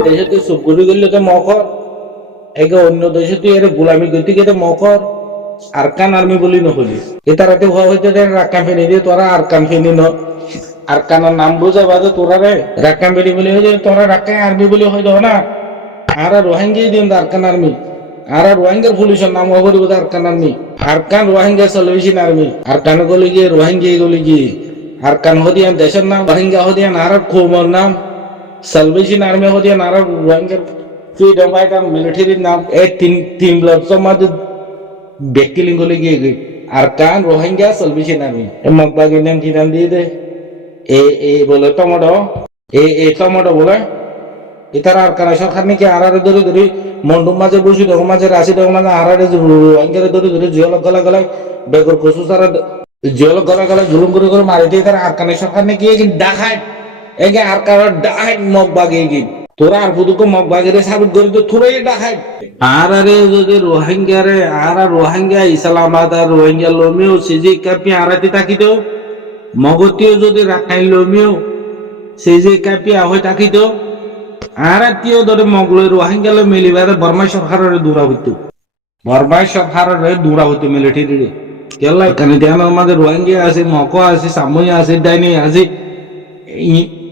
দেশে তুই সুপুরি করলে তো মকর একে অন্য দেশে তুই এর গোলামি গতি কেটে মকর আরকান আর্মি বলি নহলি এটারাতে হওয়া হইতে রাক্কান ফেনি দিয়ে তোরা আরকান ফেনি ন আরকানের নাম বুঝা বাদে তোরা রে রাক্কান ফেনি বলি হয়ে যায় তোরা রাক্কান আর্মি বলি হয়ে যাও না আর রোহিঙ্গা দিন আরকান আর্মি আর রোহিঙ্গার পুলিশের নাম হবরি বোধ Arakan Army Arakan Rohingya Salvation Army Arakan গলি গিয়ে রোহিঙ্গা গলি গিয়ে আরকান হদিয়ান দেশের নাম রোহিঙ্গা হদিয়ান আর খোমর নাম সালভেশন আর্মি হদিয়ান আর রোহিঙ্গার ফ্রিডম ফাইটার মিলিটারির নাম এই তিন লক্ষ মধ্যে ব্যক্তি গলি গিয়ে আরকান রোহিঙ্গা সালভেশন আর্মি মগবাগি নাম কি নাম দিয়ে দে এ বলে টমেটো এ টমেটো বলে ইতারা আর কারা সরকার নাকি আড়ারে ধরে ধরে মন্ডপ মাঝে বসি তখন মাঝে রাশি তখন মাঝে আড়ারে আঙ্কেরে ধরে ধরে জিয়লক গলা গলায় বেগর কসু সারা জিয়লক গলা গলায় জুলুম করে মারি দিয়ে তারা আর কানে সরকার নাকি ডাকায় এগে আর কারো ডাকায় মগ বাগে গিয়ে তোরা আর বুধুকে মগ বাগেরে সাবিত করে তো তোরাই ডাকায় আর আরে যদি রোহিঙ্গা রে আর রোহিঙ্গা ইসলামাবাদ আর রোহিঙ্গা লোমিও সিজি কাপি আরাতি থাকিতো মগতিও যদি রাখাই লোমিও সিজি কাপি আহই থাকিতো আর আত্মীয় ধরে মগলের রোহিঙ্গালে মিলিবারে বর্মা সরকারের দূরা হইতো বর্মা সরকারের দূরা হইতো মিলিটারি কেলা এখানে দেয়ানোর মাঝে রোহিঙ্গা আছে মক আছে সামই আছে ডাইনি আছে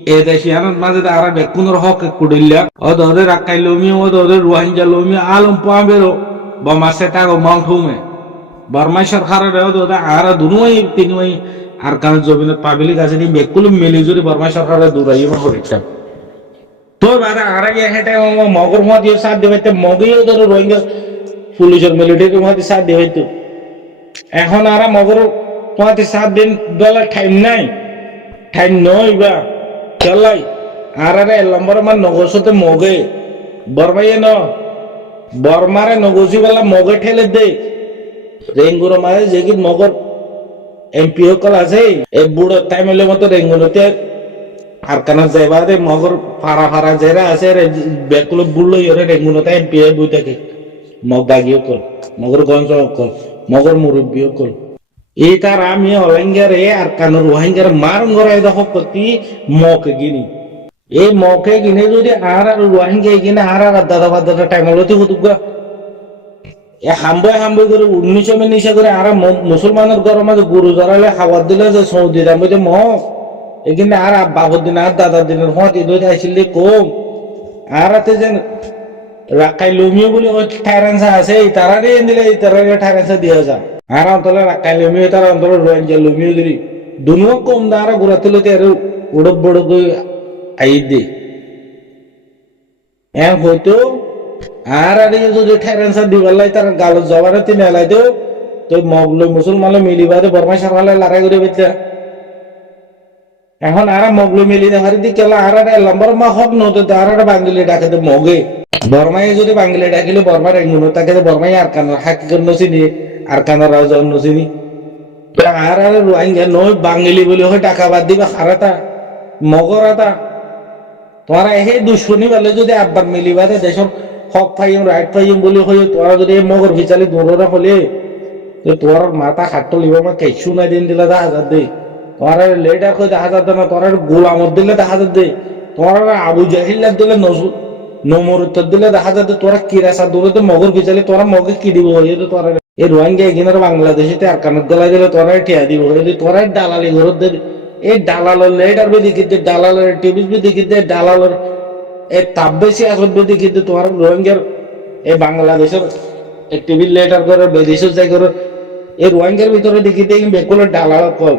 এ দেশিয়ানোর মাঝে আর বেকুনের হক কুড়িল্লা ও ধরে রাখাই লমি ও ধরে রোহিঙ্গা লমি আলম পাবেরো বমা সেটা মাউন্টুমে বর্মা সরকারের ধরে আর দুনুই তিনুই আর কারণ জমিনের পাবলিক আছে নি বেকুল মিলি যদি বর্মা সরকারের দূরাই হরিটা তো বারা আর হেঁটে মগর মধ্যে সাথ দেবে মগেও ধরো রোহিঙ্গা পুলিশের মিলিটারি মধ্যে সাথ দেবে তো এখন আর মগর মধ্যে 7 দিন ডলার টাইম নয় বা চলাই আর লম্বর আমার নগসতে মগে বর্মাইয়ে ন বর্মারে নগসি বেলা মগে ঠেলে দে রেঙ্গুর মাঝে যে কি মগর এমপি সকল আছে এই বুড়ো টাইমের মতো রেঙ্গুরতে আর কানা যাইবা দে মগর ফারা জেরা আছে রে বেকুলো বুড়লো ইরে রেঙ্গুনতে এমপি বই থাকে মগ বাগিও কল মগর গঞ্জ কল মগর মুরব্বিও কল এই তার আমি অলঙ্গারে আর কান রোহিঙ্গার মারং গরাই দেখো প্রতি মকে গিনি এই মকে গিনে যদি আর রোহিঙ্গা গিনে আর দাদা বাদাটা টাইম হলতে হতুগা এ হাম্বই করে 19 নিশা করে আর মুসলমানের ঘরের মাঝে গুরু জড়ালে খাবার দিলে যে সৌদি দাম যে মগ এখানে আর বাবুর দিন আর দাদার দিনের হত ঈদ আসলে কম আর যে রাখাই লমিও বলে ঠাইরান্সা আছে তারা দিলে তারা ঠাইরান্সা দিয়ে যা আর অন্তলে রাখাই লমিও তার অন্তলে রোহিঙ্গা লমিও দিলি দুনুও কম দা আর ঘুরা তুলে আর উড়ক বড়ক আই দে এম হয়তো আর যদি ঠাইরান্সা দিবার লাই তার গালত জবারে তিনি এলাই দেও তো মগলো মুসলমান মিলিবাদে বর্মা সরকারে লড়াই করে বেচা এখন আর মগলো মিলি দেখার দিকে আর লম্বর মা হক নতো আর বাঙ্গলি ডাকে মগে বর্মাই যদি বাঙ্গলি ডাকিলে বর্মার এগুলো তাকে বর্মাই আর কান হাকিকর নচিনি আর কানের রাজা নচিনি আর রোহিঙ্গা নয় বাঙ্গলি বলে হয় টাকা বাদ দিবা খারাটা মগর আতা তোরা এই দুশ্মনী বলে যদি আব্বার মিলিবাদে দেশের হক পাইম রাইট পাইম বলে হয় তোরা যদি মগর ভিচালি দৌড়া হলে তো তোর মাথা খাট্ট লিব আমার কেসু না দিন দিলে 10,000 দে তোরা লেটার করে 10,000 দে না তোরা গোলামত দিলে 10,000 দে তোরা আবু জাহিল্লার দিলে নমরুত্তর দিলে 10,000 দে তোরা কিরাসা দৌড়ে তো মগর ভিচালি তোরা মগে কি দিব হয়ে তো তোরা এই রোহিঙ্গা এগিনার বাংলাদেশে আর কানত গলা দিলে তোরা টিয়া দিব হয়ে তোরা দালালি ঘরত দে এই দালালের লেটার বি দেখি দে দালালের টিভি বি দেখি দে দালালের এই তাপ বেশি আসত বি দেখি দে তোরা রোহিঙ্গার এই বাংলাদেশের টিভি লেটার করে বিদেশের যাই করে এই রোহিঙ্গার ভিতরে দেখি দে বেকুলের দালাল কল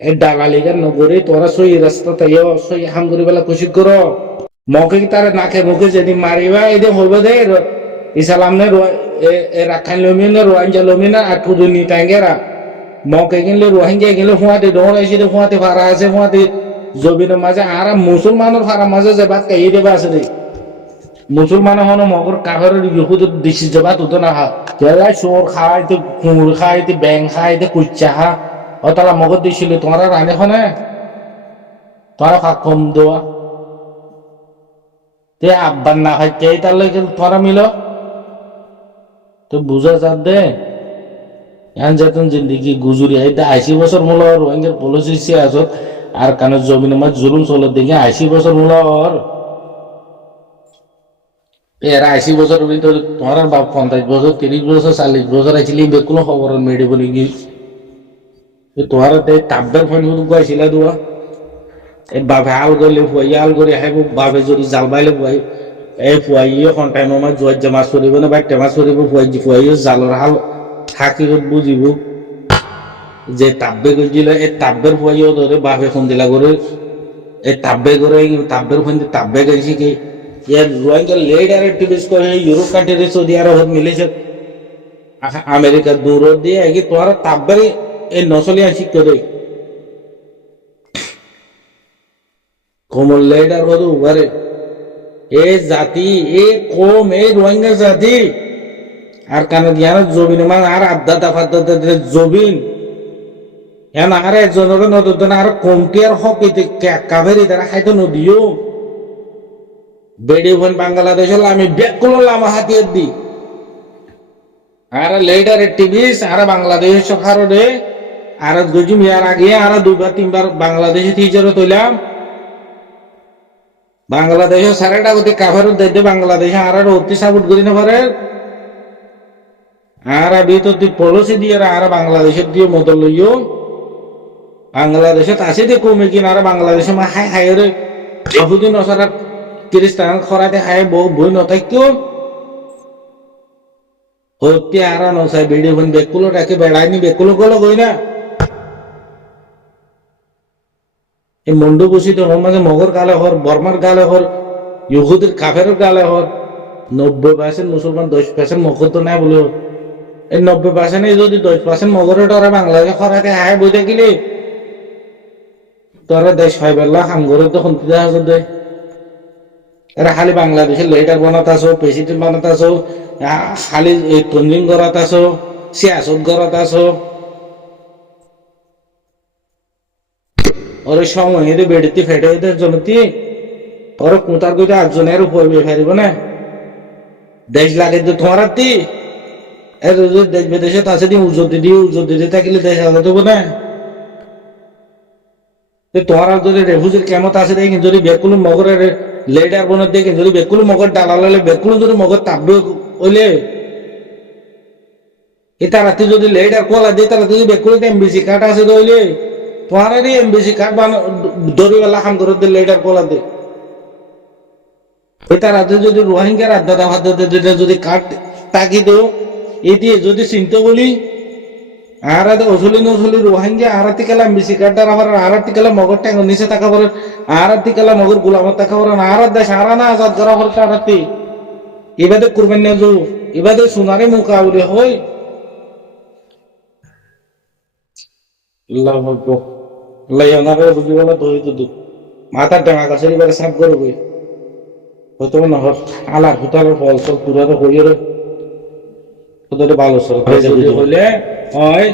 এই দালালিগার নগরে তোরা সই রাস্তা তাইও সই হাম করি বেলা খুশি করো মকে তার নাকে মুখে যেদিন মারিবা এদিন হইবে দে ইসালাম নে রাখাইন লমিনা রোহিঙ্গা লমিনা আর কুদুনি টাঙ্গেরা মকে কিনলে রোহিঙ্গা কিনলে ফুয়াতে দৌড় এসে ফুয়াতে ফারা আছে ফুয়াতে জবিনের মাঝে আর মুসলমানের ফারা মাঝে যে বাদ কাই দেবা আছে রে মুসলমান হন মগর কাহরের ইহুদ দিছি যাবা তো না হা কেলাই সোর খাইতে কুমুর খাইতে ব্যাং খাইতে কুচ্চা হা ও তারা মগর দিছিল তোমরা রানে হনে তোরা খা কম দেওয়া তে আব্বার না হয় কে তার লাগে তোরা মিল তো বুঝা যাত দে এখন যেতন জিন্দিগি গুজুরি আইতে 80 বছর মূল রোহিঙ্গার পলিসি আসত আর কানে জমিন আমার জুলুম চলে দেখে 80 বছর হল এর 80 বছর ভিতরে তোমার বাপ 50 বছর 30 বছর 40 বছর আইছিলি বেকুলো খবর মেডি বলি কি তোমার তাব্বের ফোন গাইছিলা দোয়া এই বাপে আল গলে ফুয়াই আল করে হাইব বাপে যদি জাল বাইলে ফুয়াই এই ফুয়াই এখন টাইম আমার জুয়ার মাছ করিব না বাইটে মাছ করিব ফুয়াই ফুয়াই জালর হাল থাকি বুঝিব যে তাব্বে গেছিল এই তাব্বের ফুয়াইও ধরে বাপে ফোন দিলা করে এই তাব্বে করে তাব্বের ফোন তাব্বে গেছি কি ইয়ার রোহিঙ্গা লেড আর টিভিস করে ইউরোপ কান্ট্রি সৌদি আরব মিলেছে আমেরিকা দূর দিয়ে কি তোরা তাব্বের এই নসলিয়া শিক্ষা দেয় কমল লেড আর বধু উবারে এ জাতি এ কম এ রোহিঙ্গা জাতি আর কানে দিয়ানো জবিন মান আর আড্ডা দাফা জবিন এখন আর একজনের নদন আর কমটি আর হক কাভেরি তারা খাইতে নদীও বেড়ি হন বাংলাদেশ হল আমি ব্যাক করলাম হাতিয়ার দি আর লেটার টিভিস আর বাংলাদেশ কারণে আর গজি মিয়ার আগে আর 2-3 বার বাংলাদেশে টিচারও তৈলাম বাংলাদেশে সারাটা গতি কাভারও দিতে বাংলাদেশে আর অতি সাপোর্ট করি না পারে আর ভিতর তুই পলিসি দিয়ে আর বাংলাদেশের দিয়ে মত লইও বাংলাদেশে আছে দিয়ে কমে কিনা আর বাংলাদেশে মা হাই হাই রে বহুদিন অসারা খ্রিস্টান খরাতে হাই বহু বই নথাক্য হত্যা আর নসাই বেড়ে হন বেকুলো ডাকে বেড়ায়নি বেকুলো গলো গই না এই মন্ডু বসিত মাঝে মগর গালে হর বর্মার গালে হর ইহুদের কাফের গালে হর 90% মুসলমান 10% মগর তো নাই বলে এই 90% যদি 10% মগরে ডরা বাংলাদেশে খরাতে হাই বই থাকিলে তোরা দেশ ফাইবেলা হাম করে তো খুনতে দেখা দেয় এরা খালি বাংলাদেশের লেটার বানাতে আসো প্রেসিডেন্ট বানাতে আসো খালি তঞ্জিং করাতে আসো সিয়াসত করাতে আসো ওর সময় বেড়িতে ফেটে জনতি ওর কুতার করে আটজনের উপর ফেরিব না দেশ লাগে তো তোমার আত্মি দেশ বিদেশে আছে দিয়ে উজর দিতে থাকিলে দেশ আলাদা দেবো না তোমার যদি রেফুজির কেমত আছে দেখি যদি বেকুল মগরের লেটার বনে দেখি যদি বেকুল মগর ডালাল হলে বেকুল যদি মগর তাপবে হইলে এটা রাতে যদি লেটার কলা দিয়ে তারা যদি বেকুল এমবিসি কার্ড আছে হইলে তোমার এমবিসি কার্ড দড়িওয়ালা খাম করে লেটার কলা দে এটা রাতে যদি রোহিঙ্গার আড্ডা হাতে যদি কার্ড তাকি দো এটি যদি চিন্তা বলি আর অসলি নসলি রোহিঙ্গা আরাতি কালা এমবিসি কার্ডার আবার আরাতি কালা মগর ট্যাঙ্গ নিচে থাকা পরে আরাতি কালা মগর গুলামত থাকা পরে আর দেশ আর না আজাদ করা পরে আরাতি এবারে কুরবান না যাও এবারে সোনারে মুকাবলে হই আল্লাহু আকবার আল্লাহ ওনারে বুঝিবলা দই তো মাথা ডাঙা কাছে এবারে সাফ করে কই হতো না হর আলা হুতার ফল সব পুরা তো হইরে ওদের ভালো সর হইলে হয়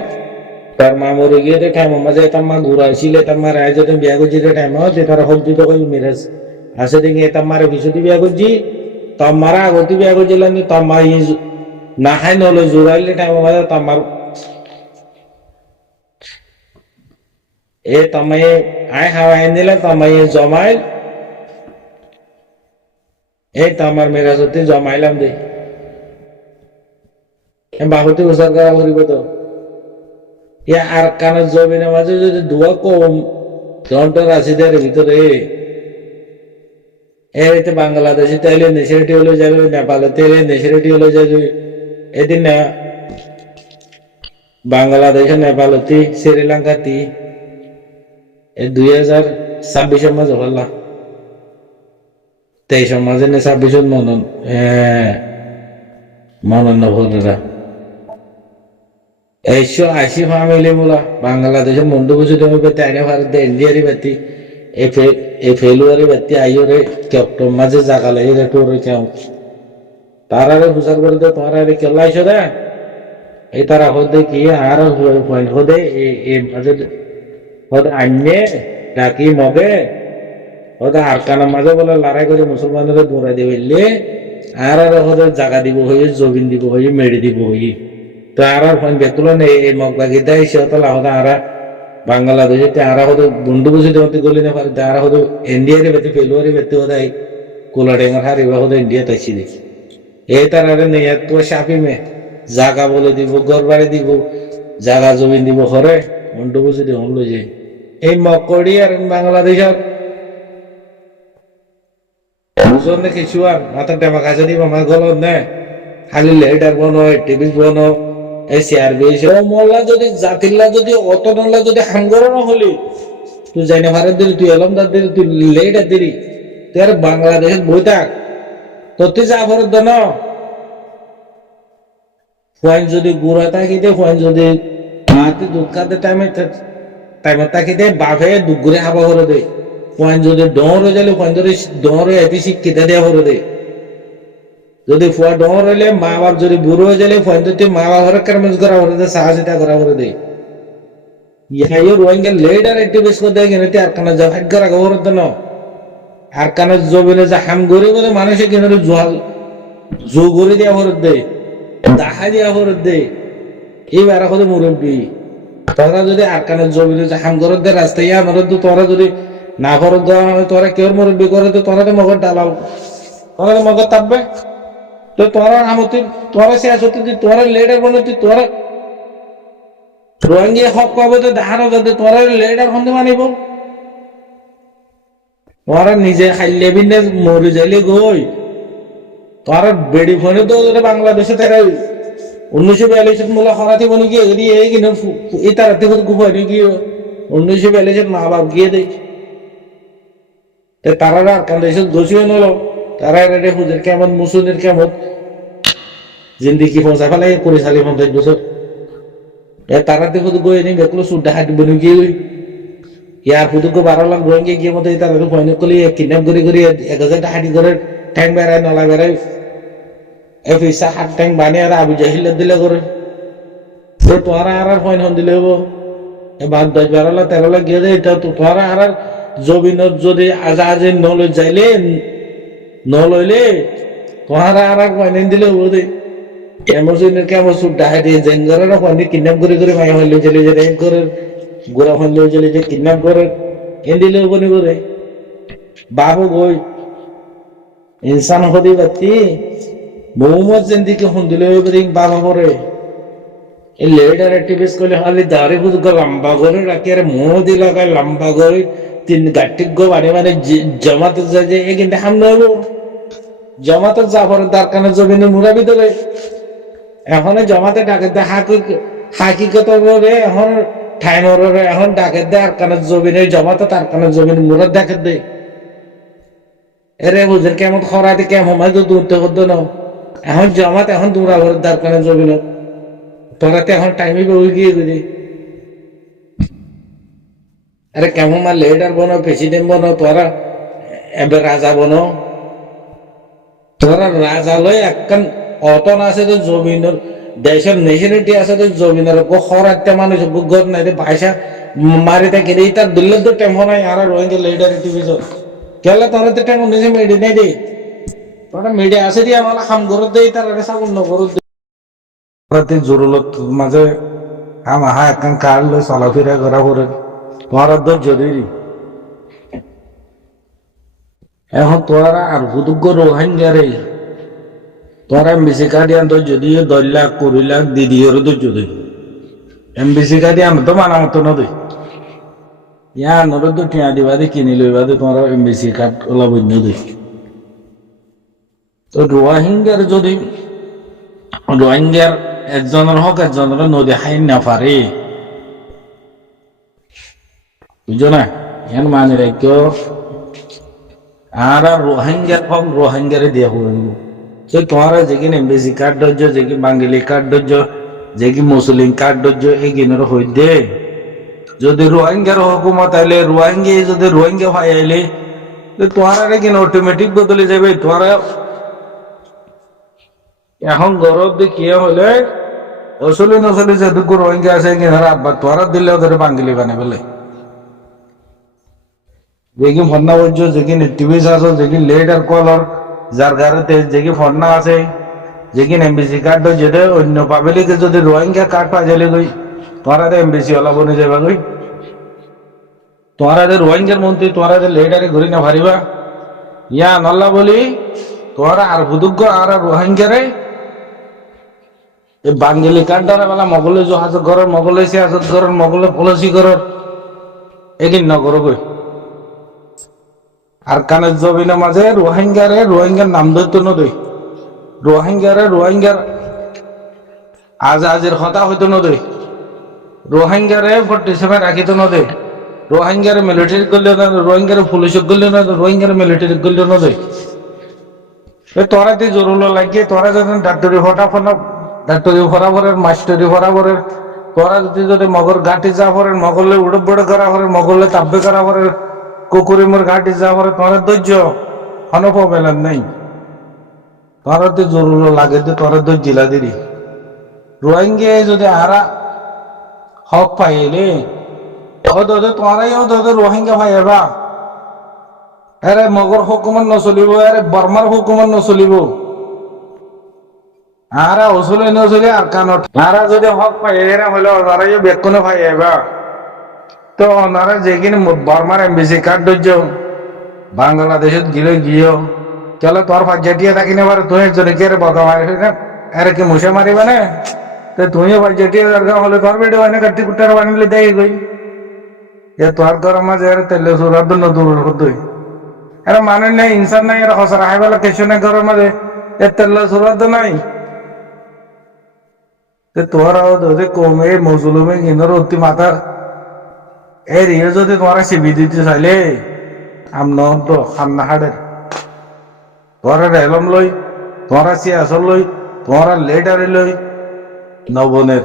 তার মা মরে গিয়ে টাইম মাঝে তার মা ঘুরাইছিলে তার মা রায় যেতে বিয়া করছি টাইম যে তার হলদি তো কই মেরেজ আসে দেখি তার মারে পিছুতি বিয়া করছি তার মারা আগতি বিয়া করছিলাম তার মা না খাই নহলে জোরাইলে টাইম মাঝে তার মার এ তামাই আয় হাওয়া আইন দিলে তামাই জমাইল এই তামার মেরাজতে জমাইলাম দে বাহুতে উচার করা করিব তো ইয়া আর কানের জমিনের মাঝে যদি ধোয়া কম ঘন্টার রাশিদের ভিতরে এতে বাংলাদেশে তাইলে নেশারেটি হলে যাবে নেপালে তেলে নেশারেটি হলে যাবে এদিন না বাংলাদেশে নেপালতি শ্রীলঙ্কাতি এই 2026 মাঝে হল্লা 23 মাঝে না 26 মনন মনন নভরা 180 ফ্যামিলি মোলা বাংলাদেশের মন্ডু বুঝে তুমি পেতে আইনে ভারত ইন্ডিয়ারি বাতি এই ফেলুয়ারি বাতি আইরে ক্যাপ্টন মাঝে জাগা লাগে রেটু রে কেউ তারারে হুসার করে দে তোমার আরে কেলা আইছো রে এই তারা হদে কি আর পয়েন্ট হদে এই মাঝে হদে আইনে ডাকি মগে হদে আর কানা মাঝে বলে লড়াই করে মুসলমানদের দৌড়াই দিবে আর হদে জাগা দিব হয়ে জমিন দিব হয়ে মেড়ি দিব হয়ে তো আর ফোন বেকুলো নেই এই মগবা গিয়ে দেয় সে তো লাহদা আর বাংলাদেশে তারা হয়তো বন্ধু বুঝি দেওয়াতে গলি না পারে তারা হয়তো ইন্ডিয়ারে বেতে ফেলুয়ারি বেতে হদাই কোলা ডেঙ্গার হারিবা হয়তো ইন্ডিয়া তাইছি দে এই তারা নেই তো সাপি মে জাগা বলে দিব ঘর বাড়ি দিব জাগা জমি দিব হরে বন্ধু বুঝি দিয়ে হল যে এই মকড়ি আর বাংলাদেশের বুঝন না কিছু আর মাথার টেমা কাছে দিব আমার গলত নে খালি লেটার বনো টিভি বনো এই শেয়ার বেশি ও মোল্লা যদি জাতিল্লা যদি অত নল্লা যদি হাঙ্গর না হলি তুই যাই না ভারত দিলি তুই এলমদার দিলি তুই লেটার দিলি তুই আর বাংলাদেশের বই থাক তো তুই যা ভারত দেন ফোন যদি গুড়া থাকি দে ফোন যদি মাটি দুধ খাতে টাইমে টাইমে থাকি দে বাপে দুগুরে হাবা করে দে ফোন যদি ডর হয়ে যাবে ফোন যদি ডর হয়ে এটি শিক্ষিত দেওয়া করে দে যদি ফুয়া ডর হইলে মা বাপ যদি বুড়ো হয়ে যাবে ফোন যদি মা বাবার কারমেজ করা করে দে সাহায্যতা করা করে দে ইহাই রোহিঙ্গা লেডার একটু বেশ করে দেয় কিনে আর কানা যা ভাগ্য রাখা করে দেন আর কানা জবিনে যে হাম গড়ি বলে মানুষে কিনে জল জো গড়ি দেওয়া করে দেয় দাহা দেওয়া করে দেয় এইবার এখন মুরব্বী তোরা যদি আর কানের জমিনে যে হাম করে দেয় রাস্তায় আমার তোরা যদি না ফরত দেওয়া হয় তোরা কেউ মুরব্বী করে তো তোরা তো মগর ডালাল তোরা তো মগর থাকবে তো তোরা আমতি তোরা শেষ হতে তোরা লেডার বলে তুই তোরা রোহিঙ্গা হক পাবে তো দেখানো যাতে তোরা লেডার ফোন মানিব তোরা নিজে খাইলে বিনে মরে যাইলে গই তোরা বেড়ি ফোনে তো বাংলাদেশে থেকে 1942 মোলা হরাতে বনি গিয়ে এগিয়ে এই কিনা এই তারাতে গুফানি গিয়ে 1942 মা বাপ গিয়ে দেয় তারা আর কান্দেশে দোষীও নল তারা রে হুজুর কেমন মুসলিমের কেমন জিন্দিগি পৌঁছা ফেলে করে সালি 50 বছর তারাতে শুধু গই নি দেখলো সুড্ডা হাঁটি বনি গিয়ে ইয়ার শুধু গো 12 লাখ রোহিঙ্গা গিয়ে মতো তারা ফয়ন করলি কিডন্যাপ করে 1000 হাঁটি করে ট্যাঙ্ক বেড়ায় নলা বেড়ায় এফিসা হাত ট্যাঙ্ক বানিয়ে আর আবু জাহিল দিলে করে তো তোরা আর ফয়ন হন দিলে হবো এবার 10-12 লাখ 13 লাখ গিয়ে দেয় তো তোরা আর জমিনত যদি আজে নলে যাইলে নলইলে তোরা আর ফয়ন দিলে হবো দে এমরজেন্সির কেমন সুড্ডা হাঁটি জেঙ্গরের ফয়ন কিডন্যাপ করে মাই হইলে চলে যে রেপ করে গোড়া ফয়ন চলে যে কিডন্যাপ করে এন দিলে হবো নি করে বাবু গই ইনসান হদি বাতি মোহাম্মদ জিন্দিকে হন দিলে বাবা করে এই লেডার অ্যাক্টিভিস্ট করলে খালি দাঁড়ে বুঝ লম্বা করে রাখি আর মোদি লাগায় লম্বা করে 3 গাঠিক গো মানে জমাতে যায় যে এই কিন্তু হামলা হবো জমাতে জাফরের দরকার জমিনে মুরাবি ধরে এখন জমাতে ডাকে দে হাকিকত রে এখন ঠাইনর রে এখন ডাকে দে আর কানের জমিনে জমাতে তার কানের জমিনে মুরাদ ডাকে দে এরে বুঝের কেমন খরাতে কেমন তো দূরতে হতো না এখন জমাত এখন দূরা ঘরের দরকার জমিন তোরাতে এখন টাইমে বই গিয়ে বুঝি আরে কেমন মা লিডার বনো প্রেসিডেন্ট বনো তোরা এবার রাজা বনো তোরা রাজা লয় একখান অতন আছে তো জমিনের দেশের নেশনালিটি আছে তো জমিনের খরাতে মানুষ গর নাই ভাষা মারি থাকে এই তার দিল্লির তো টেম্পো নাই আর রোহিঙ্গা লিডার টিভি কেলা তোরা তো টেম্পো নিজে মেডি নাই দে তোরা মিডিয়া আছে দিয়ে আমার হাম গরত দেই তার আগে সাবুন নগরত দেই জরুরত মাঝে হা একখান কার লই চলাফেরা করা করে তোমার ধৈর্য দিই এখন তোরা আর হুদুগ্য রোহিঙ্গারে তোরা এমবিসি কার্ড আন ধৈর্য দিয়ে 10 লাখ 20 লাখ দিদিওর ধৈর্য দিই এমবিসি কার্ড আন তো মানা মতো না দেই ইয়া নর তো টিয়া দিবা দে কিনে লইবা দে তোরা এমবিসি কার্ড ওলা বন্য দেই তো রোহিঙ্গার যদি রোহিঙ্গার একজনের হক একজনের নদী হাইন না পারে বুঝো না এখন মানে রাখো আর রোহিঙ্গার হক রোহিঙ্গারে দিয়া হইব তো তোমার যেখানে এমবিসি কার্ড ধৈর্য যেকি বাঙালি কার্ড ধৈর্য যেকি মুসলিম কার্ড ধৈর্য এই গিনের হই দে যদি রোহিঙ্গার হুকুমত আইলে রোহিঙ্গা যদি রোহিঙ্গা ভাই আইলে তোমার কিনা অটোমেটিক বদলে যাবে তোমার এখন গরব দেখিয়ে হলে আসলে নসলে যেটুকু রোহিঙ্গা আছে কিনা আব্বা তোরা দিলে ওদের বাঙালি বানে বলে যেকি ফন্না বলছ যেকি টিভি আছে যেকি লেট আর কলর যার গাড়িতে যেকি ফন্না আছে যেকি এমবিসি কার্ড যেতে অন্য পাবলিকে যদি রোহিঙ্গা কার্ড পাই যাইলে গই তোরা তো এমবিসি ওলা বনে যাবে গই তোরা যে রোহিঙ্গার মন্ত্রী তোরা যে লেডারে ঘুরি না ভারিবা ইয়া নল্লা বলি তোরা আর বুদুগ্গ আর রোহিঙ্গারে এই বাঙ্গালি কান্ডারা বেলা মগলে হাজত ঘরের মগলে সে হাজত ঘরের মগলে পলসি ঘরের এগিন নগর গই আর কানের জমিনের মাঝে রোহিঙ্গার নাম ধরতো নদী রোহিঙ্গার আজের কথা হইতো নদী রোহিঙ্গারে সময় রাখিত নদী রোহিঙ্গারে মিলিটারি করলে না রোহিঙ্গারে পুলিশ করলে না রোহিঙ্গারে মিলিটারি করলে নদী তোরা দিয়ে জরুর লাগিয়ে তোরা যখন ডাক্তারি ডাক্তারি ভরাভরের মাস্টারি ভরাভরের তোরা যদি মগর ঘাটি যা পড়েন মগলে উড়ে বড়ে করা পড়ে মগলে তাব্বে করা পড়ে কুকুরিমোর ঘাটি যা পড়ে তোরা ধৈর্য হনপ মেলান নাই তোরা দিয়ে জরুর লাগে যে তোরা ধৈর্য জিলা দিদি রোহিঙ্গা যদি আরা হক পাইলে তোরাই রোহিঙ্গা ভাই এবা এরে মগর হুকুমত নচলিব এরে বর্মার হুকুমত নচলিব আরা ওসলে নচলে আর কানত আরা যদি হক পাই এরা হলে ওনারাই বেকুনে ভাই এবা তো ওনারা যেখানে বর্মার এমবিসি কার্ড ধৈর্য বাংলাদেশত গিয়ে চলো তোর ফাজ্জাটিয়া থাকি না পারে তুই একজনে কে বকা মারি এর কি মুসে মারিবে না তো তুইও ফাজ্জাটিয়া দরকার হলে তোর বেটি হয় না কাটি কুটার বানিলে দেয় গই এ তোর ঘর মাঝে এর তেলে সুরাদ নদূর হতই এরা মানে নাই ইনসান নাই এরা হসরা হাই বেলা কেশো না ঘরের মাঝে এর তেলে সুরাদ নাই তোরাও যদি কমে মজলুমে কিনোর অতি মাথা এর ইয়ে যদি তোরা সিবি দিতে চাইলে আমনা হাড়ের তোরা রেলম লই তোরা সিয়াসল লই তোরা লেডারে লই নবনের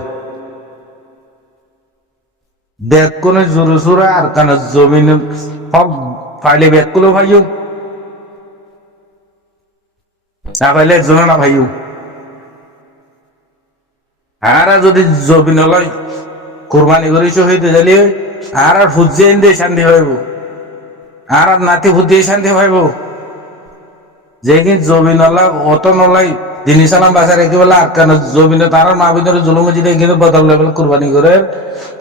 ব্যাগ কোনে জোরে সোরা আর কানে জমিন হক ফাইলে ব্যাগ গুলো ভাইও না ফাইলে একজনে না ভাইও আর যদি জমিন লয় কোরবানি করে শহীদ জালি আর ফুজে ইন্দে শান্তি হইব আর নাতি ফুজে শান্তি হইব যেদিন জমিন অত নলাই দিনী সালাম বাসা রেখে বলে আর কেন জমিনে তার মা ভিতরে জুলুম জিতে এখানে বদল লেভেল কোরবানি করে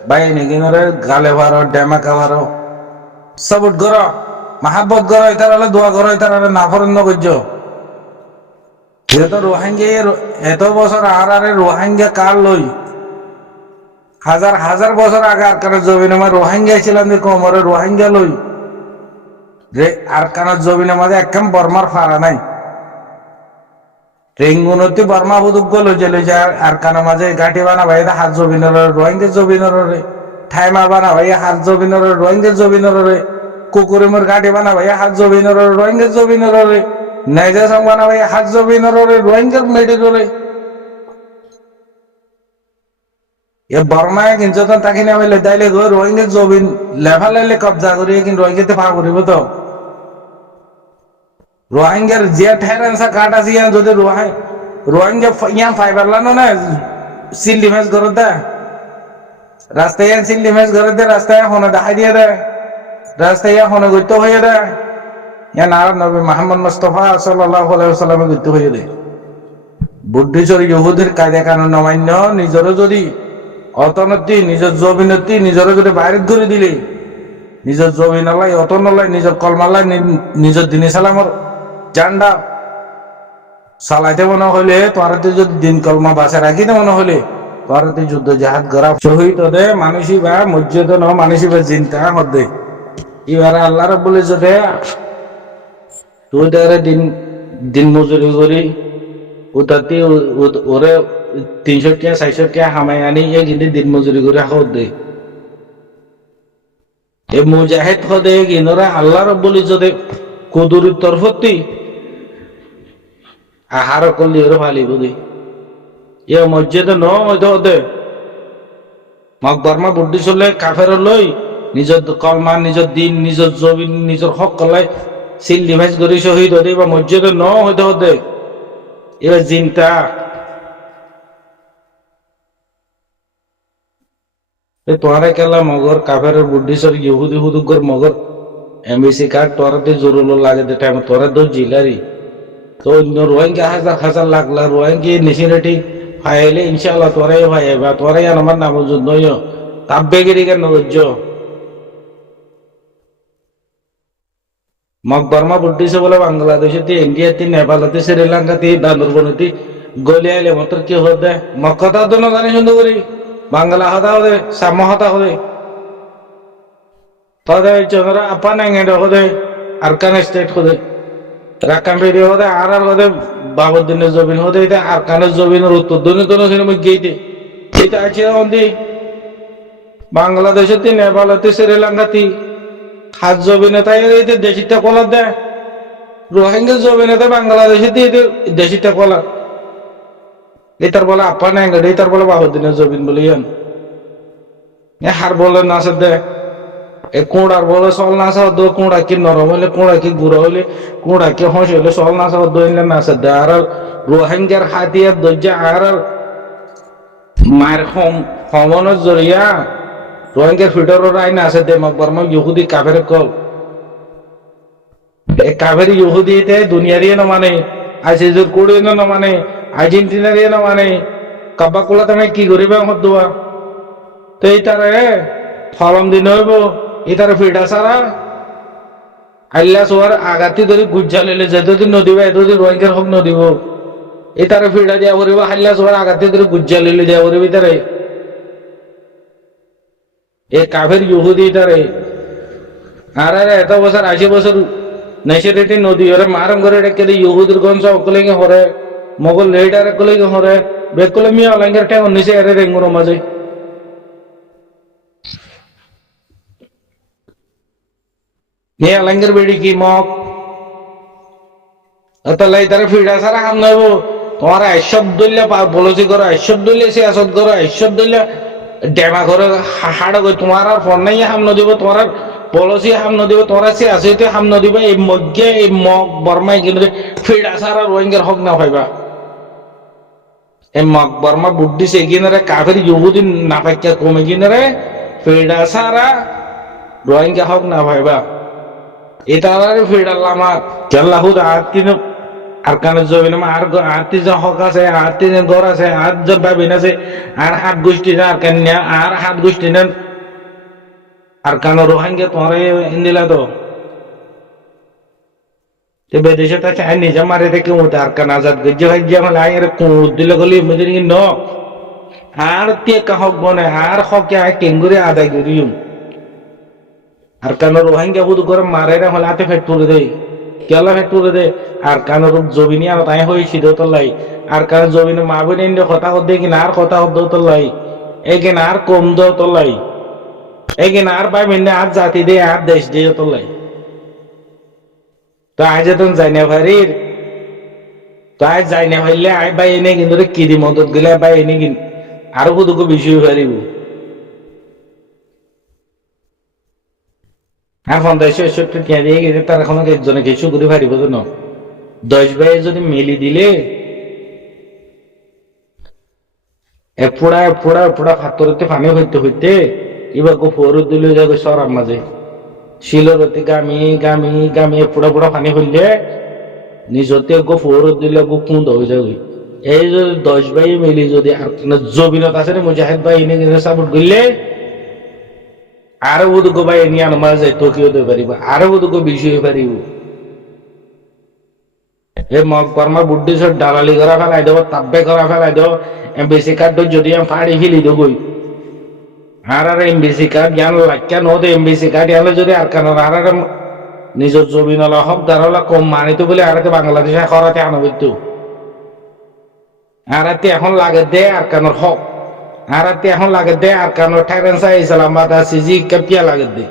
বাইনে কিনে গালে ভারো ডেমাকা ভারো সবুট গর মাহাব্বত গর এটার হলে দোয়া গর এটার হলে নাফরন নগর্য যেহেতু রোহিঙ্গা এত বছর আর রোহিঙ্গা কার লই হাজার বছর আগে আর কারো জমিনে আমার রোহিঙ্গা ছিলাম কোমরে রোহিঙ্গা লই যে আর কারো জমিনে মাঝে একদম বর্মার ফাড়া নাই রেঙ্গুনতি বর্মা বুদুগ্গ লই যায় আর কারো মাঝে গাঠি বানাবাই এটা হাত জমিনের রোহিঙ্গা জমিনের ঠাইমা বানাবাই হাত জমিনের রোহিঙ্গা জমিনের কুকুরিমোর গাঠি বানাবাই হাত জমিনের রোহিঙ্গা জমিনের নাইজা সং বানাবাই হাত জমিনের রোহিঙ্গা মেডিরে এ বর্মায় কিন্তু তাকে না বলে তাইলে গো রোহিঙ্গা জমিন লেফালাইলে কবজা করি কিন্তু রোহিঙ্গাতে পা করিব তো রোহিঙ্গার যে ঠেরানসা কাট আছে যদি রোহিঙ্গা ইয়ান ফাইবার লানো না সিল ডিফেন্স করে দে রাস্তায় সিল ডিফেন্স করে দে রাস্তায় হনে দেখাই দিয়ে দে রাস্তায় হনে গত্য হয়ে দে ইয়ান আর নবী মুহাম্মদ মুস্তাফা সাল্লাল্লাহু আলাইহি ওয়াসাল্লামে গত্য হয়ে দে বুদ্ধিচর ইহুদির কায়দা কানুন অমান্য নিজেরও যদি অতনতি নিজের জমিনতি নিজের যদি বাইরে ঘুরে দিলে নিজের জমি নলাই অত নলাই নিজের কলমালাই নিজের দিনী সালামর জান্ডা চালাইতে মনে হইলে তোরাতে যদি দিন কলমা বাসা রাখিতে মনে হইলে তোরাতে যুদ্ধ জাহাজ করা শহীদ হদে মানুষই বা মসজিদ ন মানুষই বা চিন্তা হদে এবার আল্লাহ বলে যদি তুই তারা দিন মজুরি করি ওটাতে ওরে 300 টাকা 400 টাকা হামাই আনি কিন্তু দিন মজুরি করে হদে এ মুজাহিদ হদে কিনরা আল্লাহ রাব্বুল ইজ্জতে কুদরত তরফতি আহার করলি ওরে ভালি বুঝি এ মসজিদে ন হদে মকবরমা বুদ্ধি চলে কাফের লই নিজের কলমা নিজের দিন নিজের জমিন নিজের হক কলাই সিল ডিভাইস করে শহীদ হদে বা মসজিদে ন হদে এবার চিন্তা তোরা কেলা মগর কাফের বুদ্ধিসর ইহুদি হুদুগর মগর এমবিসি কার্ড তোরাতে জরুর লাগে টাইম তোরা তো জিলারি তো অন্য রোহিঙ্গা হাজার লাখ রোহিঙ্গা নিশিনাটি ফাইলে ইনশাআল্লাহ তোরাই ভাই বা তোরাই আমার নাম নয় তাব্বেগিরি কেন নজ্জ মগ বর্মা বুদ্ধিছে বলে বাংলাদেশে ইন্ডিয়াতে নেপালতে শ্রীলঙ্কাতে বান্দরবনতে গলি আইলে মাত্র কি হতে মগ কথা তো না জানি সুন্দর করি বাংলা হতা হতে সাম্য হতা হতে তাদের চন্দ্রা আপা নাঙ্গেড হতে আরকান স্টেট হতে রাকাম ফেরি হতে আর হতে বাবুদ্দিনের জমিন হতে এটা আরকানের জমিনের উত্তর দক্ষিণ তো সিনেমা গেইতে এটা আছে অন্দি বাংলাদেশে নেপালতে শ্রীলঙ্কাতে হাত জমিনে তাই দেশিটা কলার দেয় রোহিঙ্গা জমিনে বাংলাদেশে দেশিটা কলার এটার বলে আপা নাই এটার বলে বাহুদ্দিনের জমিন বলে হার বলে নাচে দে এ কোড়ার বলে চল নাচা দো কোড়া কি নরম হইলে কোড়া কি গুঁড়ো হইলে কোড়া কি হস হইলে চল নাচা দইলে নাচে দে আর রোহিঙ্গার হাতিয়ার দরজা আর মায়ের সমনের জরিয়া রোহিঙ্গার ফিডারের আইন আছে দে মকবর ইহুদি কাফের কল কাভেরি ইহুদিতে দুনিয়ারই না মানে আইসিজুর কুড়ি না মানে আর্জেন্টিনারই না মানে কাব্বা কোলা তুমি কি করিবে আমার দোয়া তো এইটারে ফলম দিন হইব এটারে ফিডা সারা আল্লাহ সোয়ার আগাতি ধরে গুজ্জা লইলে যেতদিন নদীব এতদিন রোহিঙ্গার হক নদীব এটারে ফিডা দিয়া করিব আল্লাহ সোয়ার আগাতি ধরে গুজ্জা লইলে দিয়া করিব এটারে এ কাভের ইহুদি এটারে আর এত বছর 80 বছর নেশারেটি নদী ওরে মারম করে রেখে দিয়ে ইহুদির গঞ্জ অকলেগে হরে মোগল লেডার একলেগে হরে বেকলে মিয়া অলঙ্গের টাইম নিচে এরে রেঙ্গুর মাঝে নে অলঙ্গের বেড়ি কি মক তাহলে তারা ফিডা সারা হাম নইব তোমার আইসব দইলে বলছি করো আইসব দইলে সিয়াসত করো আইসব দইলে ডেমা করে হাড় করে তোমার আর ফোন নাই হাম নদিব তোমার পলিসি হাম নদীব তোরা সে আছে হাম নদীব এই মধ্যে এই মগ বর্মাই কিন্তু ফিডা সারা রোহিঙ্গার হক না ভাইবা এই মগ বর্মা বুদ্ধি সে কিনারে কাফের ইহুদি না পাইকা কমে কিনারে ফিডা সারা রোহিঙ্গা হক না ভাইবা এটা ফিডাল আমার আল্লাহু আতিন আর কানের জমিন আর আতি যে হক আছে আতি যে ঘর আছে আর যে বাবিন আছে আর হাত গোষ্ঠী আর কন্যা আর হাত গোষ্ঠী নেন আর কানো রোহিঙ্গা তোমার ইন্দিলা তো বিদেশে তা চাই নিজে মারে থেকে আর কান আজাদ গজ্জে ভাই যে হলে আয়ের কুঁদ দিলে গলি মেদিন ন আর তে কাহক বনে আর হকে আয় কেঙ্গুরে আদায় করিম আর কানো রোহিঙ্গা বুধ করে মারে রে হলে হাতে ফেট তুলে দেয় কেলা ফেট তুলে দে আর কানোর জমিনি আর তাই হয়েছিল তোলাই আর কানো জমিনে মা বোন ইন্ডিয়া কথা হদ কিনা আর কথা হদ তোলাই এখানে আর কম দো তোলাই এখানে আর ভাই মেনে আর জাতি দে আর দেশ দিয়ে তোলাই তো আজ তুমি যাই না ভারির তো আজ যাই না ভাইলে আই ভাই এনে কিন্তু কিদি মদত গেলে ভাই এনে কিন আরো কতটুকু বিষয় পারিব আর 50-60 টিয়া দিয়ে গেলে তার এখন একজনে কিছু করে পারিব তো না 10 ভাই যদি মিলি দিলে পুরা ফাতরতে পানি হইতে হইতে এবার গো ফোরত দিলে যাবে সরার মাঝে শিলরতে গামি পুরা পানি হইলে নিজতে গো ফোরত দিলে গো কুন্দ হয়ে যাবে এই যদি 10 ভাই মিলি যদি আর জবিনত আছে রে মুজাহিদ ভাই এনে সাপোর্ট করলে আরো বুধ ভাই এনে আনমা যায় তোকিও দিতে পারিব আরো বুধ বিষয় পারিব এই মগ কর্মা বুদ্ধি সব দালালি করা ফেলাই দেবো তাব্বে করা ফেলাই দেবো এমবিসি কার্ড যদি আমি ফাড়ি ফেলি দেবো আর এমবিসি কার্ড জ্ঞান লাখ্যা নদে এমবিসি কার্ড আনলে যদি আর কেন আর নিজের জমিন হক দাঁড়ালা কম মানিত বলে আর বাংলাদেশে করাতে আনবিত আর এখন লাগে দে আর কেন হক আর এখন লাগে দে আর কেন ঠাইরেন্সা ইসলামাবাদ সিজি কাপিয়া লাগে দে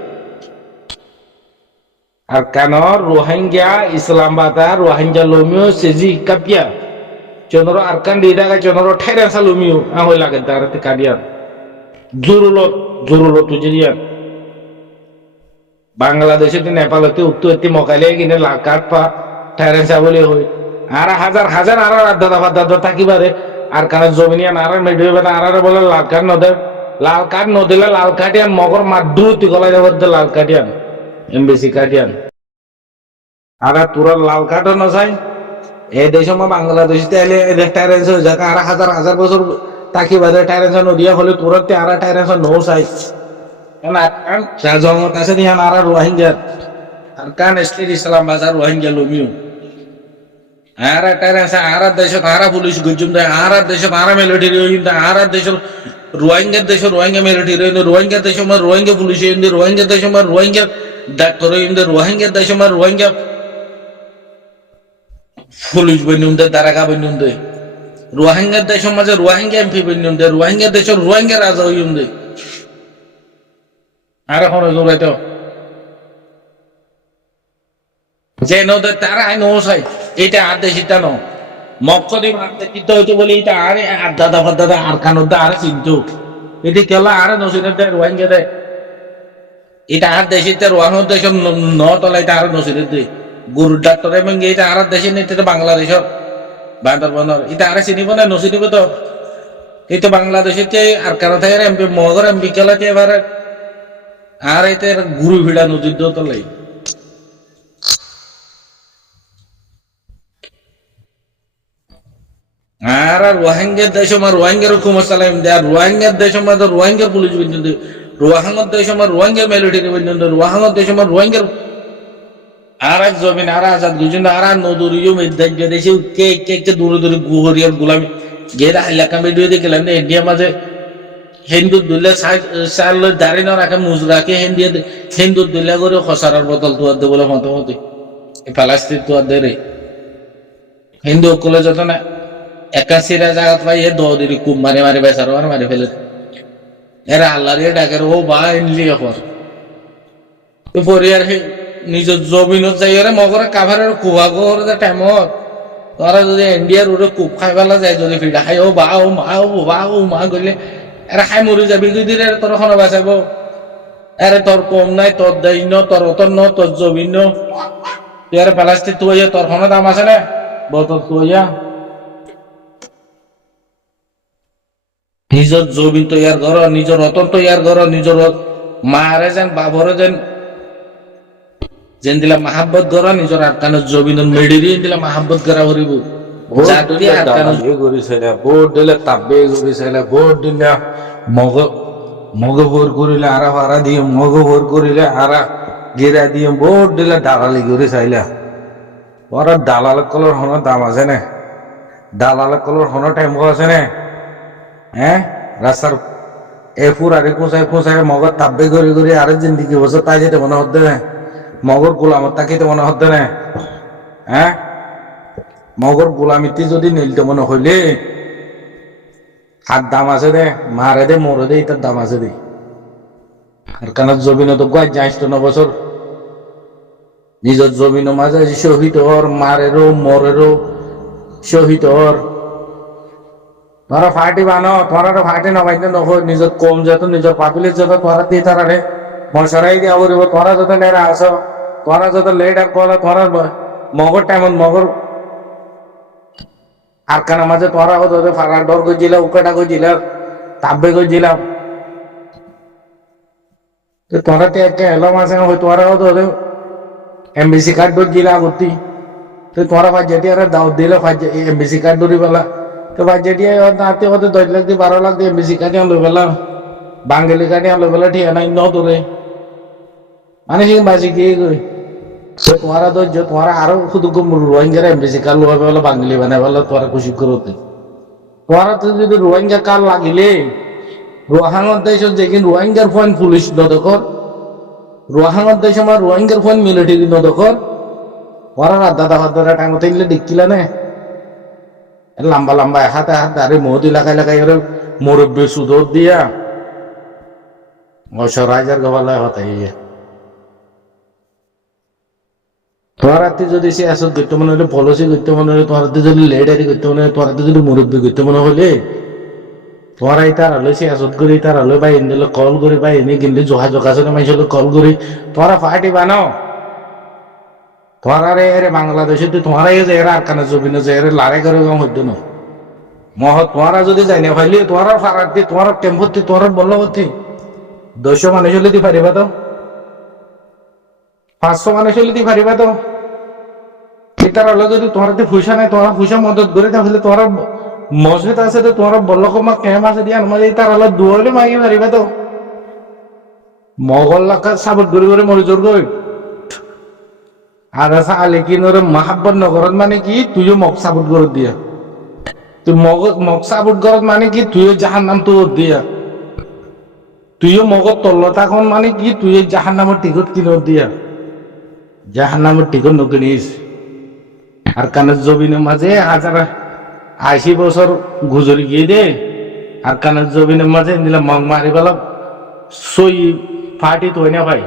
আর কেন রোহিঙ্গা ইসলামাবাদ রোহিঙ্গা লোমিও সিজি কাপিয়া চন্দ্র আর কান দিয়ে দেখা চন্দ্র ঠাইরেন্সা লোমিও হয়ে লাগে দে আর কাডিয়ার জরুরত তুজিয়া বাংলাদেশে নেপালতে উত্তর মকাইলে কিনে লাখ কাঠ পা ঠাইরেন্সা বলে হই আর হাজার আর দাদা থাকিবারে আর কারণ জমিনিয়া আর মেডিবে আর বলে লাল কাঠ নদিলে লাল কাটিয়ান মগর মাদ্রুতি গলায় যাবার লাল কাটিয়ান এমবিসি কাটিয়ান আর তোরা লাল কাঠও না চাই এই দেশ বাংলাদেশে এলে ঠাইরেন্স হয়ে যাক আর হাজার বছর থাকিবারে ঠাইরেন্সা নদিয়া হলে তোরাতে আর ঠাইরেন্সা নো চাই জন্মত আছে দিহান আর রোহিঙ্গার আরকান স্টেট ইসলাম বাজার রোহিঙ্গা লমিও আরা টাইরাসা আরা দেশত আরা পুলিশ গুজুম দে আরা দেশত আরা মিলিটারি হইন দে আরা দেশত রোহিঙ্গা মিলিটারি হইন রোহিঙ্গা দেশ মা রোহিঙ্গা পুলিশ হইন দে রোহিঙ্গা দেশ মা রোহিঙ্গা ডাক্তার হইন দে রোহিঙ্গা দেশ মা রোহিঙ্গা পুলিশ বইনুম দে দারাগা বইনুম দে রোহিঙ্গা দেশ মাঝে রোহিঙ্গা এমপি বইনুম দে রোহিঙ্গা দেশ রোহিঙ্গা রাজা হইন দে আর এখন জোরাইতো যে নদে তারা আইন ওসাই এটা আর দেশিটা ন মকসদি মারতে হইতো বলে এটা আরে আর দাদা ফাদাদা আর কানুদা আর চিন্তু এটি কেলা আর নসিনের দে রোহিঙ্গা দে এটা আর দেশিতে রোহিঙ্গা দেশ ন তলা এটা আর নসিনের দে গুরু ডাক্তার এবং এটা আর দেশে নেই এটা বাংলাদেশের বান্দরবনের এটা আর চিনিব না নচিনিব তো এটা বাংলাদেশে আর কারো থাকে এমপি মগর এমপি কেলাতে এবারে আর এটা গুরু ভিড়া নদীর দোতলাই আর রোহিঙ্গার দেশ আমার রোহিঙ্গার হুকুমত চালাইম দে আর রোহিঙ্গার দেশ আমার রোহিঙ্গার পুলিশ বিন্দু দে রোহিঙ্গার দেশ আমার রোহিঙ্গা মিলিটারি বিন্দু দে রোহিঙ্গার দেশ আমার রোহিঙ্গার আর এক জমিন আর আজাদ গুজন আর নদুরিও মেদাজ দেশে কে কে কে দূরে দূরে গুহরিয়ার গোলামি গেরা এলাকা ভিডিও দেখলাম না ইন্ডিয়া মাঝে হিন্দু দুল্লা সাল দাঁড়ি না রাখে মুজরাকে হিন্দু দুল্লা করে খসারার বোতল তুয়ার দে বলে মতামতি ফালাস্তিন তুয়ার দে রে হিন্দু কলে যত না একাশিরা জায়গা পাই এ দিন কুম মারে মারে বেসার আর মারে ফেলে এরা আল্লাহ রে ডাকের ও বা এনলি এখন তো পরিয়ার নিজের জমিনত যাই ওরে মগরে কাভারের কুবা গোর যে টাইমত তোরা যদি ইন্ডিয়ার ওরে কুপ খাই পেলা যায় যদি ফিডা খাই ও বা ও মা ও বা ও মা গলে এরা খাই মরি যাবি যদি তোর এখন বাঁচাবো আরে তোর কম নাই তোর দেয় ন তোর অতর ন তোর জমিন ন তুই আরে প্লাস্টিক তুই তোর কোনো দাম আছে না বোতল তুই নিজের জমি তৈয়ার কর নিজের রতন তৈয়ার কর নিজের মারে যেন বাবরে যেন যেন দিলা মাহাব্বত করা নিজের আটকানোর জমিন মেডি দিয়ে দিলা মাহাব্বত করা করিব ভোট দিলে তাব্বে করিছিলে ভোট দিলে মগ ভোর করিলে আরা ফারা দিয়ে মগ ভোর করিলে আরা গেরা দিয়ে ভোট দিলে দালালি করে চাইলা ওরা দালাল কলর হন দাম আছে না দালাল কলর হন টাইম আছে না হ্যাঁ রাস্তার এফুর আরে কোথায় মগর তাব্বে করে আরে জিন্দিগি বছর তাই যেতে মনে হতে না মগর গোলামত তাকে মনে হতে না হ্যাঁ মগর গোলামিতে যদি নিলতে মনে হইলে হাত দাম আছে দে মারে দে মরে দে এটার দাম আছে দে আর কারণ জমিন তো গাছ যাইস তো 9 বছর নিজের জমিন মাঝে শহীদ হর মারেরও মরেরও শহীদ হর তোরা ফাটি বানো তোরা তো ফাটি নবাইতে নয় নিজের কম যেত নিজের পাপিলের যত তোরা দিয়ে তারা রে মশারাই দিয়া বলিব তোরা যত লেরা আস তোরা যত লেট আর করা তোরা মগর টাইমত মগর আর কানা মাঝে তোরা হতো ফারার ডর গজিলা উকাটা গজিলা তাব্বে গজিলাম তোরা তো একটা এলো মাসে হয় তোরা হতো এমবিসি কার্ড গজিলা গতি তো তোরা ভাই যেটি আর দাও দিলে এমবিসি কার্ড ধরি পেলা তো ভাই যেটি নাতে হতে 10 লাখ দিয়ে 12 লাখ দিয়ে এমবিসি কার্ড আনলো পেলা বাঙালি কার্ড আনলো পেলা ঠিক নাই ন তোরে মানে সেই বাজি গিয়ে গই তোমারা তো তোমারা আরো শুধু রোহিঙ্গার এমবিসি কার্ড লোয়া পেলা বাঙালি বানাই পেলা তোরা খুশি করতে তোরা তো যদি রোহিঙ্গা কার্ড লাগিলে রোহাঙ্গর দেশ যেদিন রোহিঙ্গার ফোন পুলিশ নদকর রোহাঙ্গর দেশ আমার রোহিঙ্গার ফোন মিলিটারি নদকর ওরা দাদা ফাদারা টাঙ্গতে ইলে দেখছিলা না লম্বা লম্বা হাতে আরে মোদি লাগাই ওরে মুরব্বী সুদর দিয়া রাজার গবালায় হতাই তোমার হাতে যদি সে আসত করতে মনে হলে পলিসি করতে মনে হলে তোমার হাতে যদি লেডারি করতে মনে হলে তোমার হাতে যদি মুরব্বী করতে মনে হলে তোমার এই তার হলে সে আসত করি তার হলে বা এনে কল করি বা এনে কিনলে যোগাযোগ মাইসলে কল করি তোরা ফাটি বানাও তোরা রে বাংলাদেশে তোমার এরা আর কানে জমি না যে লড়াই করে হইতো না তোরা যদি যাই না ফাইলে তোরা ফারার দিয়ে তোমার টেম্পোতে তোরা বললো হতে 200 মানুষ হলে দি পারিবা তো 500 মানুষ হলে দি পারিবা তো এটার হলে যদি তোমার পয়সা নাই তোরা পয়সা মদত করে তাহলে তোরা মসজিদ আছে তো তোরা বললো কমা ক্যাম্প আছে দিয়ে আমাদের তার হলে দুয়ারে মাগি পারিবা তো মগল লাখা সাবত করে মরে জোর গই আর আছে আলে কি নরে মাহাব্বত নগরত মানে কি তুইও মগ সাবুত গরত দিয়া তুই মগ সাবুত গরত মানে কি তুইও জাহান্নাম তো দিয়া তুইও মগত তল্লতাখন মানে কি তুইও জাহান্নামের টিকট কিনত দিয়া জাহান্নামের টিকট নকিনিস আর কানের জবিনের মাঝে 80 বছর গুজরি গিয়ে দে আর কানের জবিনের মাঝে দিলে মগ মারি পেল সই ফাটি তো না ভাই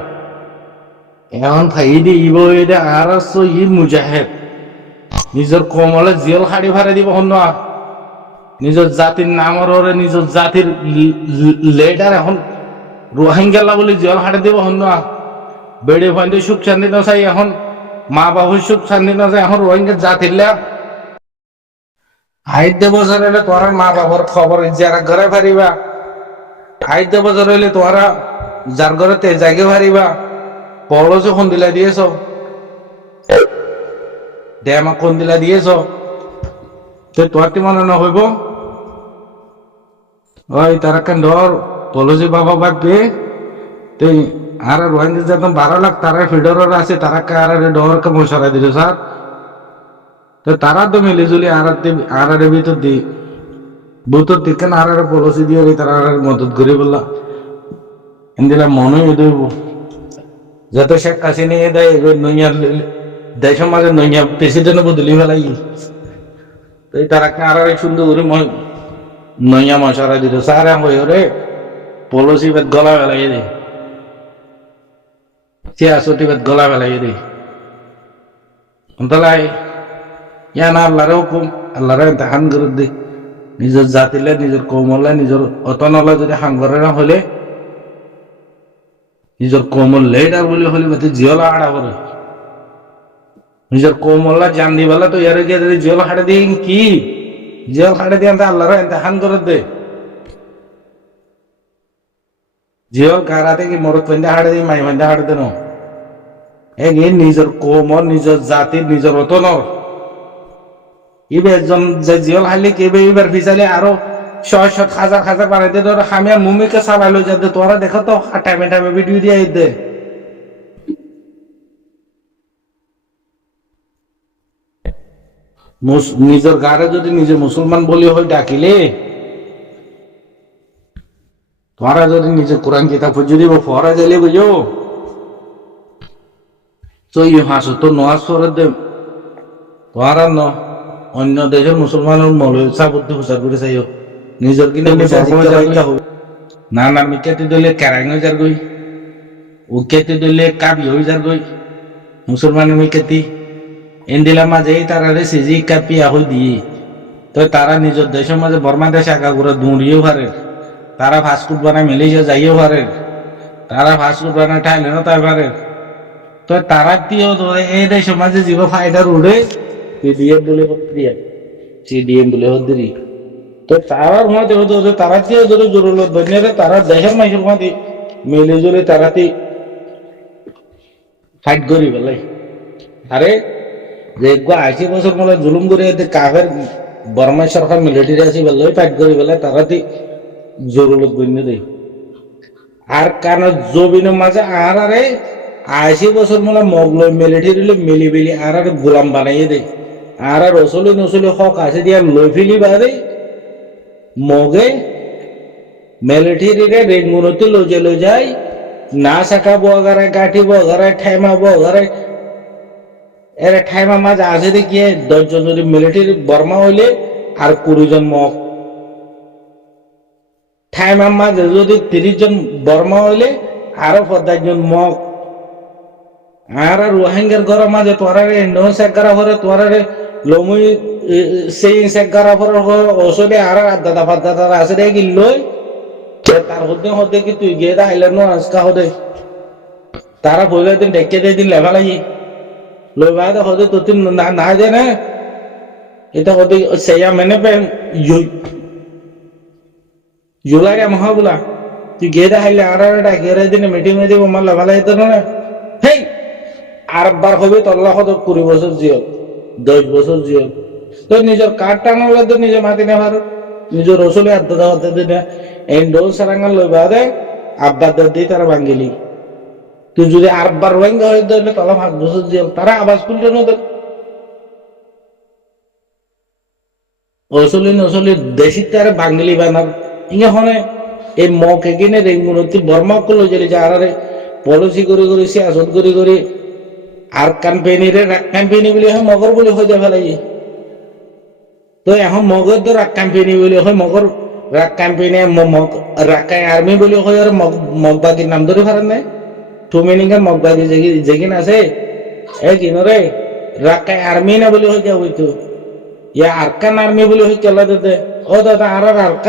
এখন ফাই দি ইব দে আর সই মুজাহেদ নিজের কমলে জিয়ল হাড়ি ভাড়া দিব হন নিজের জাতির নামর নিজের জাতির লেডার এখন রোহিঙ্গা বলে জিয়ল হাড়ি দিব হন বেড়ে ফাইন্ডে সুখ শান্তি না চাই এখন মা বাবুর সুখ শান্তি না চাই এখন রোহিঙ্গা জাতির আইতে বছর হলে তোরা মা বাবার খবর যারা ঘরে ফারিবা আইতে বছর হলে তোরা যার ঘরে তে জায়গা ফারিবা পড়ছ কোন দিলা দিয়েছ ড্যামা কোন দিলা দিয়েছ তো তোর কি মনে না হইব ওই তারা কেন ধর পলসি বাবা ভাববে তুই আর রোহিঙ্গা যখন 12 লাখ তারা ফিডার আছে তারা আর ডর কে মশারা দিল স্যার তো তারা তো মিলিজুলি আর ভিতর দি বুতর দিকে আর পলিসি দিয়ে তারা মদত করে বললা এদিলা মনে দেব যত শেখ হাসিনা দেয় নইয়ার দেশের মাঝে নইয়া প্রেসিডেন্ট বদলি ফেলাই তো তারা আর সুন্দর করে নইয়া মশারা দিল স্যার হয়ে রে পলিসি বেদ গলা ফেলাই দে সিয়াসতি বেদ গলা ফেলাই দে তাহলে ইয়ান আল্লাহরে হুকুম আল্লাহরে ইমতিহান করে দে নিজের জাতিলে নিজের কৌমলে নিজের অতনলে যদি হাঙ্গরে না হলে নিজের কৌমল লেডার বলে হলে বাতি জিয়লা আড়া করে নিজের কৌমল্লা জান দিবেলা তো ইয়ারে গিয়ে যদি জিয়ল হাড়ে দিয়ে কি জিয়ল হাড়ে দিয়ে আল্লাহরে ইমতিহান করে দে জিয়ল গারাতে কি মরত ফেন্দে হাড়ে দিয়ে মাই ফেন্দে হাড়ে দেন এ নিজের কৌমল নিজের জাতির নিজের অতনর ইবে একজন যে জিয়ল হাইলে কেবে এবার ফিসালে আরো 100 বানাইতে ধর হামিয়া মুমিকে চালাইলো যাতে তোরা দেখো তো টাইমে টাইমে ভিডিও দিয়ে দে নিজের গারে যদি নিজে মুসলমান বলি হয় ডাকিলে তোরা যদি নিজে কোরআন কিতাব যদি ফরা যাইলে বুঝো তো ই হাসো তো নোয়াজ করে দে তোরা ন অন্য দেশের মুসলমানের মৌলবী সাবুদ্দি হুসার করে চাইও নিজের কিনে না না মিকেতে দিলে কেরাং হয়ে যার গই উকেতে দিলে কাবি হয়ে যার গই মুসলমানের মিকেতি এন্দিলা মাঝে তারা সিজি কাপিয়া হয়ে দিয়ে তো তারা নিজের দেশের মাঝে বর্মা দেশে আগা করে দৌড়িয়েও পারে তারা ফাস্টফুড বানায় মালয়েশিয়া যাইও পারে তারা ফাস্টফুড বানায় থাইল্যান্ডও তাই পারে তো তারা দিয়েও এই দেশের মাঝে জীব ফায়দার উড়ে পিডিএম বলে প্রক্রিয়া সিডিএম বলে হদ্রি তো তারার মধ্যে হতো তারা দিয়ে যদি জরুরত বনিয়ে তারা দেশের মাইসের মধ্যে মিলে জুলে তারাতে ফাইট করি বেলাই আরে যে 80 বছর মূলে জুলুম করে কাফের বর্মা সরকার মিলিটারি আছে বেলাই ফাইট করি বেলাই তারাতে জরুরত বনিয়ে দেয় আর কারণ জবিনের মাঝে আর আরে 80 বছর মূলে মগল মিলিটারি মিলি বিলি আর গোলাম বানাইয়ে দেয় আর রসলি নসলি হক আছে দিয়া লই ফেলি বাদে মগে মিলিটারিরে রেঙ্গুনতে লই যায় না শাখা বগারে গাঠি বগারে ঠাইমা বগারে এর ঠাইমা মাঝ আছে দেখিয়ে 10 জন যদি মিলিটারি বর্মা হইলে আর 20 জন মগ ঠাইমা মাঝে যদি 30 জন বর্মা হইলে আরো 50 জন মগ আর রোহিঙ্গার ঘর মাঝে তোরারে নো সেকারা হরে তোরারে লমুই সেই সেকারা হরে ওসলে আর দাদা ফাদারা আছে রে কি লই তার হতে কি তুই গিয়ে আইলে নো আজকা হতে তারা বলে দিন ডেকে দিয়ে দিন লেভালাই লই বাদে হতে তো তিন না যায় না এটা হতে সেয়া মেনে পে জুলাই মহাবুলা তুই গিয়ে আইলে আর ডাকে রে দিন মিটিং হয়ে দিব আমার লেভালাই তো না হেই আরবার হবে তল্লা হতো 20 বছর জিও 10 বছর জিও তো নিজের কাঠ টাঙালে তো নিজে মাতি না পারো নিজের রসুলে আড্ডা দেওয়াতে দিনে এই ডোল সারাঙ্গা লই বাদে আব্বা দাদি তারা বাঙ্গিলি তুই যদি আরবার রোহিঙ্গা হয়ে দিলে তাহলে 5 বছর জেল তারা আবাস খুললে নদের আসলে দেশি তারা বাঙালি বানার ইঙ্গা হনে এই মক এগিনে রেঙ্গুনতি বর্মা করলো যে যারা পলিসি করে করে সিয়াসত করে করে আর ক্যাম্পেইনিরে ক্যাম্পেইনি বলে হয় মগর বলে হয়ে যায় ফেলাই তো এখন মগর তো রাগ ক্যাম্পেইনি বলে হয় মগর রাগ ক্যাম্পেইনি রাকাই আর্মি বলে হয় আর মগবাগির নাম ধরে পারেন নাই টুমেনিঙ্গা মগবাগি যেগিন আছে এ কিনরে রাকাই আর্মি না বলে হয়ে যাও হইতো ইয়া আরকান আর্মি বলে হয়ে চলা দিতে ও দাদা আর আরকান